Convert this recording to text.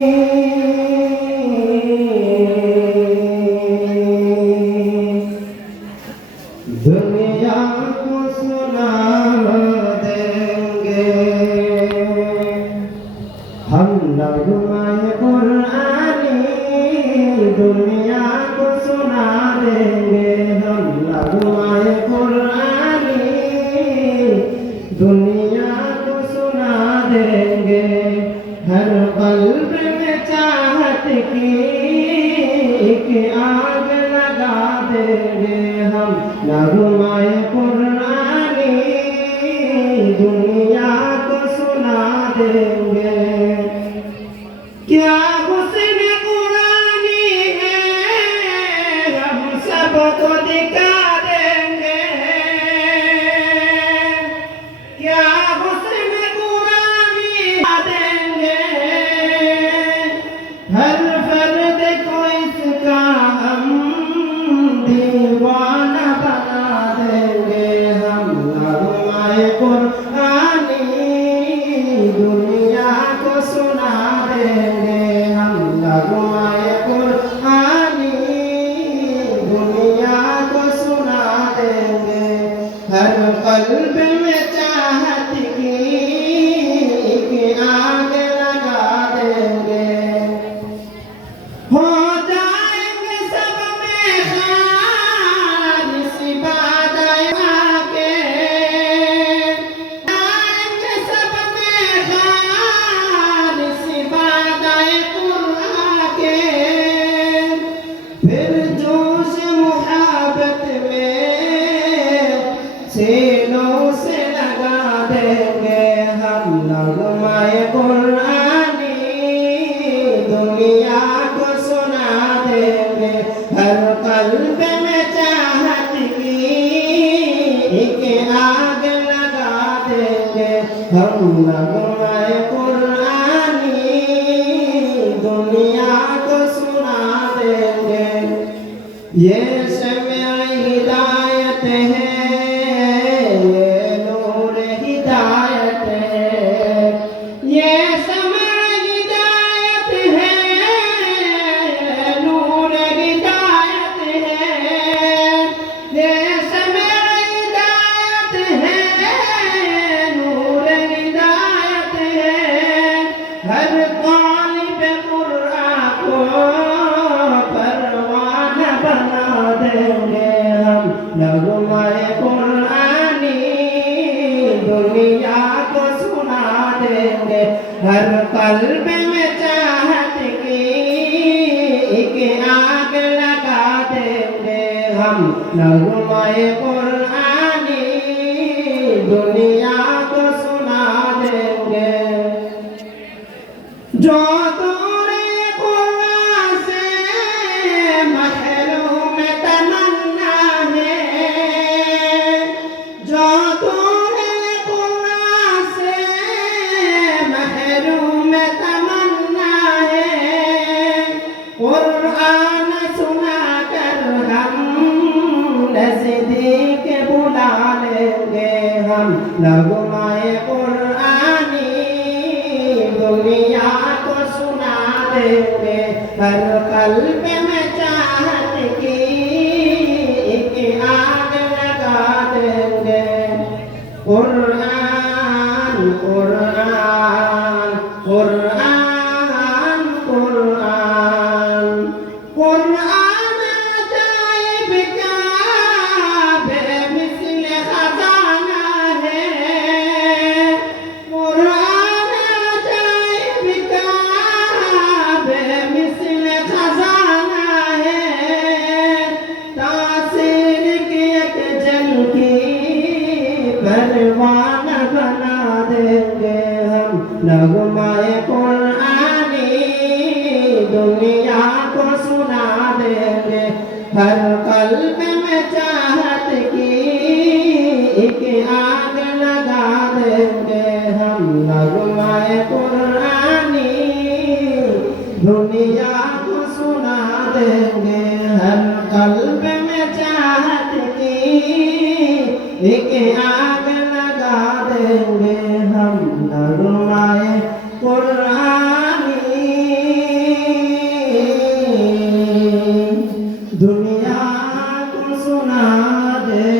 दुनिया को सुना देंगे हम नगमाए कुरानी, दुनिया को सुना देंगे हम नगमाए कुरानी, दुनिया को सुना देंगे। हर कल्ब में चाहत की आग लगा देंगे हम नगमाए कुरानी, दुनिया को सुना देंगे। क्या हुस्न कुरानी है हम सबको दिखा देंगे, क्या हुस्न कुरानी देंगे। हर फर्द को इसका हम दीवाना बना देंगे हम नगमाए कुरानी, दुनिया को सुना देंगे हम नगमाए कुरानी, दुनिया को सुना देंगे। हर कल्ब में चाहत की आग लगा देंगे। हो जाएंगे सब में खालिस इबादत के, जाएंगे सब में खालिस इबादत कुरान के। फिर जोश मुहब्बत में सीनों से लगा देंगे हम नगमाए कुरानी, दुनिया को सुना देंगे। हर कल्ब में चाहत की आग लगा देंगे हम नगमाए कुरानी, दुनिया को सुना देंगे। ये शम्ए हिदायत है, ये नूर हिदायत है, ये शम्ए हिदायत है, ये नूर हिदायत है, ये शम्ए हिदायत है, नूर हिदायत है। हर तालिब कुरान को परवाना बना देंगे हम नगमाए कुरानी, दुनिया को सुना देंगे। हर कल्ब में चाहत की आग लगा देंगे हम नगमाए कुरानी, दुनिया को सुना देंगे। जो दूरे कुरान से महरूम तमन्ना है, जो दूरे कुरान से महरूम तमन्ना है। कुरान सुना कर हम नज़दीक बुला लेंगे हम नगमाए कुरानी, दुनिया को सुना देंगे। हर कल्ब में चाहत की आग लगा देंगे। कुरान कुरान कुरान कुरान कुरान अजाइब का बेमिसल खजाना है, कुरान अजाइब का बेमिसल खजाना है। तासीर की एक झलकी परवाना बना देंगे हम नगमाए कुरानी, दुनिया को सुना देंगे। हर कल्ब में चाहत की आग लगा देंगे हम नगमाए कुरानी, दुनिया को सुना देंगे। हर कल्ब में चाहत की आग लगा देंगे हम नगमाए कुरानी। दे